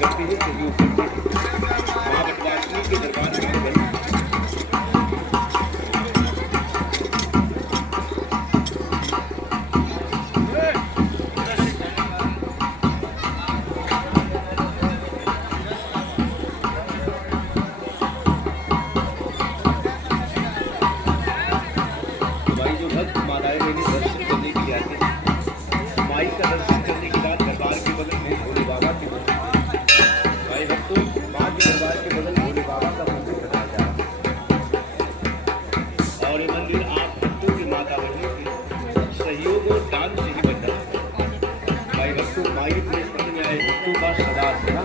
करते हैं, सहयोग करते हैं। माँ बटवासिनी के दरबार में गए। भाई जो भक्त माताएं बहनें दर्शन करने के लिए आते हैं, माई का दर्शन करने के बाद दरबार के बगल में भोले बाबा के मंदिर है। भाई भक्तों, माँ के दरबार के बगल भोले बाबा का मंदिर बनाया जा रहा है और ये मंदिर आप भक्तों की माता बहनों के सहयोग और दान से ही बन रहा है। भाई भक्तों, माई अपने शरण में आए भक्तों का सदा सेवा